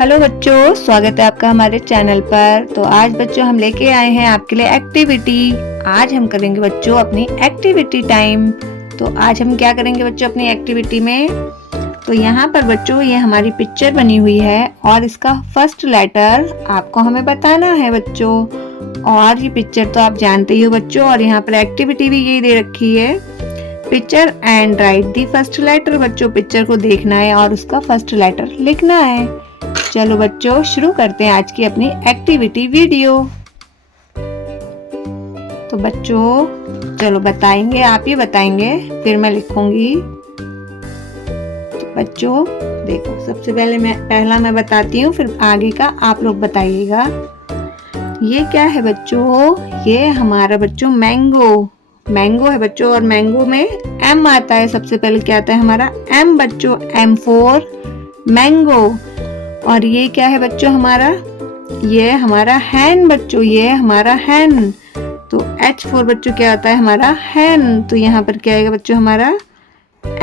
Hello बच्चों, स्वागत है आपका हमारे चैनल पर। तो आज बच्चों हम लेके आए हैं आपके लिए एक्टिविटी। आज हम करेंगे बच्चों अपनी एक्टिविटी टाइम। तो आज हम क्या करेंगे बच्चों अपनी एक्टिविटी में? तो यहाँ पर बच्चों ये हमारी पिक्चर बनी हुई है और इसका फर्स्ट लेटर आपको हमें बताना है बच्चों। और ये पिक्चर तो आप जानते ही हो बच्चों, और यहाँ पर एक्टिविटी भी यही दे रखी है, picture and write the first letter. बच्चों पिक्चर को देखना है और उसका फर्स्ट लेटर लिखना है। चलो बच्चों शुरू करते हैं आज की अपनी एक्टिविटी वीडियो। तो बच्चों चलो बताएंगे, आप ही बताएंगे फिर मैं लिखूंगी। तो बच्चों देखो, सबसे पहला मैं बताती हूँ, फिर आगे का आप लोग बताइएगा। ये क्या है बच्चों? ये हमारा बच्चों मैंगो है बच्चों, और मैंगो में एम आता है। सबसे पहले क्या आता है हमारा? एम बच्चों, एम फॉर मैंगो। और ये क्या है बच्चों हमारा? ये हमारा हैन बच्चों, ये हमारा हैन। तो एच फॉर बच्चों क्या होता है हमारा? हैन। तो यहाँ पर क्या आएगा बच्चों हमारा?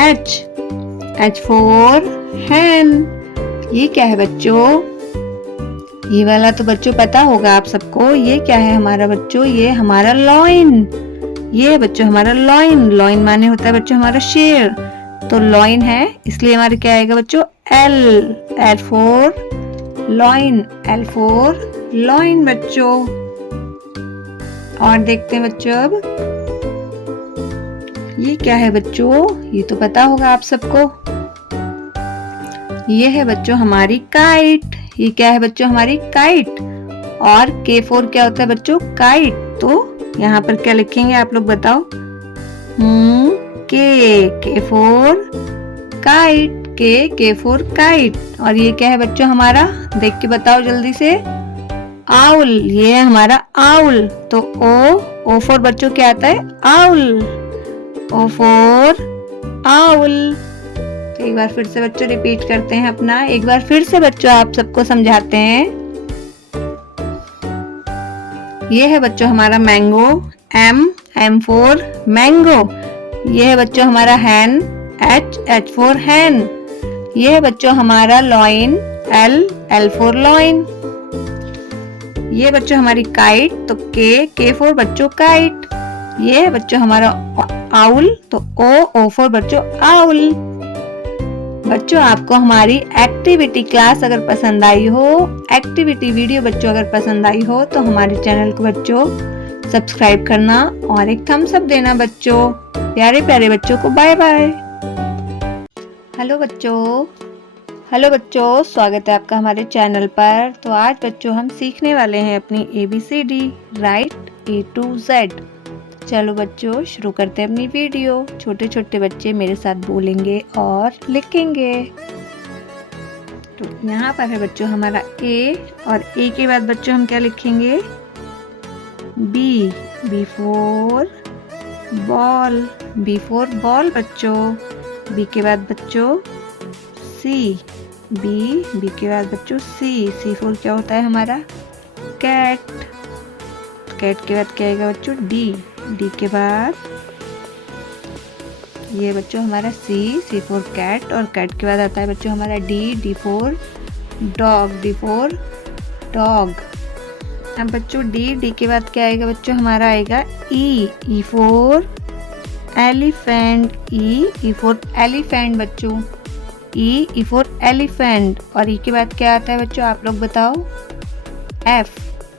H for hen. ये क्या है बच्चों? ये वाला तो बच्चों पता होगा आप सबको। ये क्या है हमारा बच्चों? ये हमारा लॉइन। ये बच्चों हमारा लॉइन। लॉइन माने होता है बच्चों हमारा शेर। तो लॉइन है इसलिए हमारे क्या आएगा बच्चों? L for lion, L for lion बच्चों। और देखते हैं बच्चों अब ये क्या है बच्चों? ये तो पता होगा आप सबको। ये है बच्चों हमारी काइट। ये क्या है बच्चों? हमारी काइट। और के फोर क्या होता है बच्चों? काइट। तो यहाँ पर क्या लिखेंगे आप लोग बताओ? के फोर काइट, के फोर काइट। और ये क्या है बच्चों हमारा? देख के बताओ जल्दी से। आउल। ये है हमारा आउल। तो ओ फॉर बच्चों क्या आता है? आउल। O for owl. तो एक बार फिर से बच्चों रिपीट करते हैं अपना। एक बार फिर से बच्चों आप सबको समझाते हैं। ये है बच्चों हमारा मैंगो, एम फॉर मैंगो। ये है बच्चों हमारा हैन, एच फॉर हैन। ये है बच्चों हमारा लॉइन, एल फॉर लॉइन। ये बच्चों हमारी काइट, तो के फॉर बच्चों काइट। ये है बच्चों हमारा आउल, तो ओ फॉर बच्चों आउल। बच्चों आपको हमारी एक्टिविटी क्लास अगर पसंद आई हो, एक्टिविटी वीडियो बच्चों अगर पसंद आई हो, तो हमारे चैनल को बच्चों सब्सक्राइब करना और एक थम्स अप देना बच्चों। प्यारे प्यारे बच्चों को बाय बाय। हेलो बच्चों, स्वागत है आपका हमारे चैनल पर। तो आज बच्चों हम सीखने वाले हैं अपनी ABCD, right A to Z। चलो बच्चों शुरू करते हैं अपनी वीडियो। छोटे छोटे बच्चे मेरे साथ बोलेंगे और लिखेंगे। तो यहाँ पर है बच्चों हमारा A, और A के बाद बच्चों हम क्या लिखेंगे? B for ball, B for ball बच्चों। B के बाद बच्चों B के बाद बच्चों C फॉर क्या होता है हमारा? कैट। कैट के बाद क्या आएगा बच्चों? D के बाद ये बच्चों हमारा C फॉर कैट, और कैट के बाद आता है बच्चों हमारा D फॉर डॉग। अब बच्चों D के बाद क्या आएगा बच्चों? हमारा आएगा E for elephant, E for elephant बच्चों। E for elephant. और E के बाद क्या आता है बच्चों? आप लोग बताओ। F।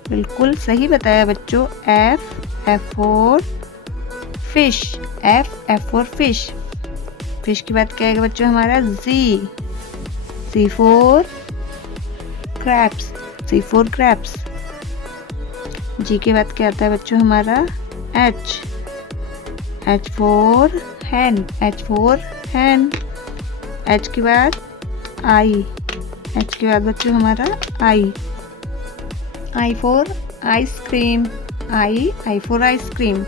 बिल्कुल सही बताया बच्चों। F for fish, F for fish. Fish के बाद क्या आएगा बच्चों हमारा? C for crabs, C for crabs. G के बाद क्या आता है बच्चों हमारा? H for hen, H for hen. H के बाद H के बाद बच्चों हमारा I for ice cream, I for ice cream.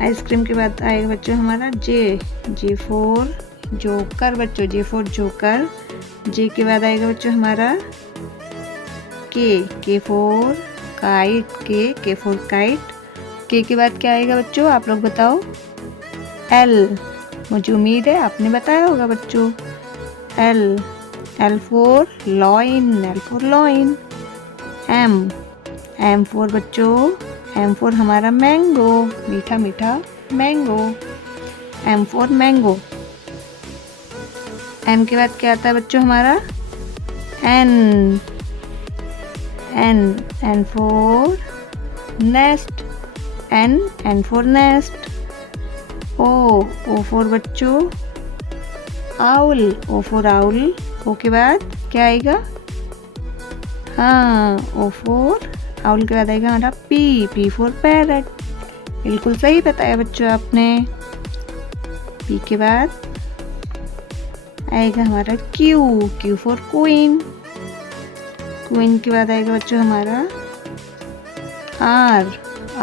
Ice cream के बाद आएगा बच्चों हमारा J फॉर जोकर बच्चों, J फॉर जोकर। J के बाद आएगा बच्चों हमारा K for kite, K for kite. K के बाद क्या आएगा बच्चों? आप लोग बताओ। L। मुझे उम्मीद है आपने बताया होगा बच्चों। L L for loin, L for loin. M, M for बच्चों, M for हमारा मैंगो, मीठा मीठा mango, M for mango. M के बाद क्या आता है बच्चों हमारा? N, N, N for nest, N for nest. O, O for बच्चों owl, O for owl. O के बाद क्या आएगा? हाँ, O for owl के बाद आएगा हमारा P, P for parrot. बिल्कुल सही बताया बच्चों आपने. P के बाद आएगा हमारा Q, Q for queen. Queen के बाद आएगा बच्चों हमारा R,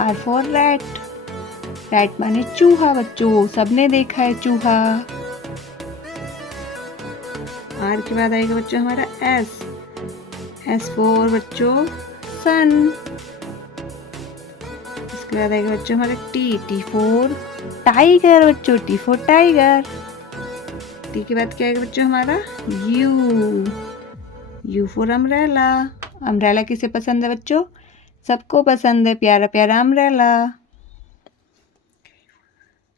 R for rat. Rat माने चूहा बच्चों, सबने देखा है चूहा. R के बाद आएगा बच्चों हमारा S, S for बच्चों सन. इसके बाद आएगा बच्चों हमारा T, T for टाइगर बच्चों, T for टाइगर. T के बाद क्या आएगा बच्चों हमारा U, U for umbrella. Umbrella किसे पसंद है बच्चों? सबको पसंद है प्यारा प्यारा अम्ब्रेला.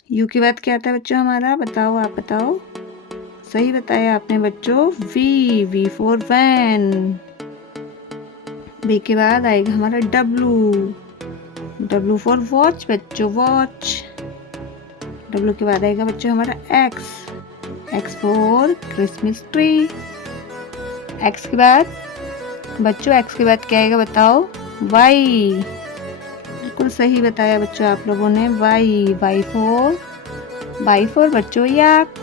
U के बाद क्या आता है बच्चों हमारा? बताओ, आप बताओ. सही बताया आपने बच्चों. V, V for van. V के बाद आएगा हमारा W, W for वॉच बच्चों, वॉच. W के बाद आएगा बच्चों हमारा X, X for Christmas tree. X के बाद बच्चों, X के बाद क्या आएगा बताओ? Y. बिल्कुल सही बताया बच्चों आप लोगों ने. Y, Y for बच्चों याक.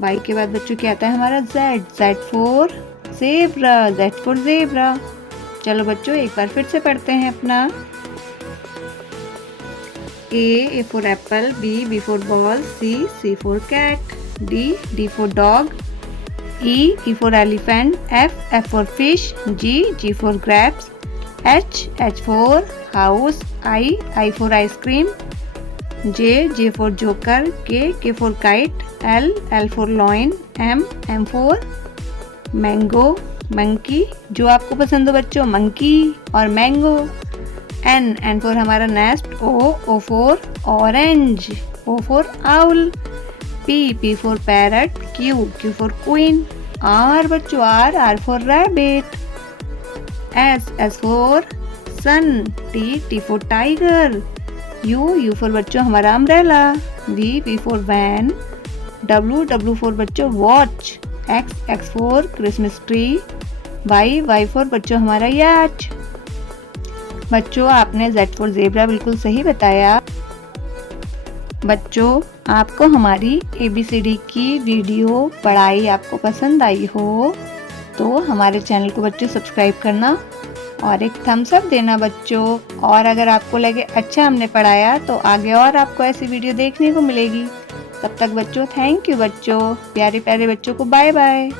Y के बाद बच्चों क्या आता है हमारा? Z, Z for zebra, Z for zebra. चलो बच्चों एक बार फिर से पढ़ते हैं अपना. A for apple, B for ball, C for cat, D for dog, E for elephant, F for fish, G for grapes, H for house, I for ice cream, J for joker, K for kite, L for loin, M for mango, monkey. जो आपको पसंद हो बच्चों, monkey और mango. N for हमारा nest, O for orange, O for owl. P for parrot, Q for queen. R बच्चों R for rabbit. S for sun, T for tiger. U for बच्चों हमारा umbrella. V for van. W for बच्चों watch. X for Christmas tree. Y for बच्चों हमारा yacht. बच्चों आपने Z for zebra बिल्कुल सही बताया. बच्चों आपको हमारी ABCD की वीडियो पढ़ाई आपको पसंद आई हो तो हमारे चैनल को बच्चों सब्सक्राइब करना और एक थम्स अप देना बच्चों. और अगर आपको लगे अच्छा हमने पढ़ाया तो आगे और आपको ऐसी वीडियो देखने को मिलेगी. तब तक बच्चों थैंक यू बच्चों. प्यारे प्यारे बच्चों को बाय बाय.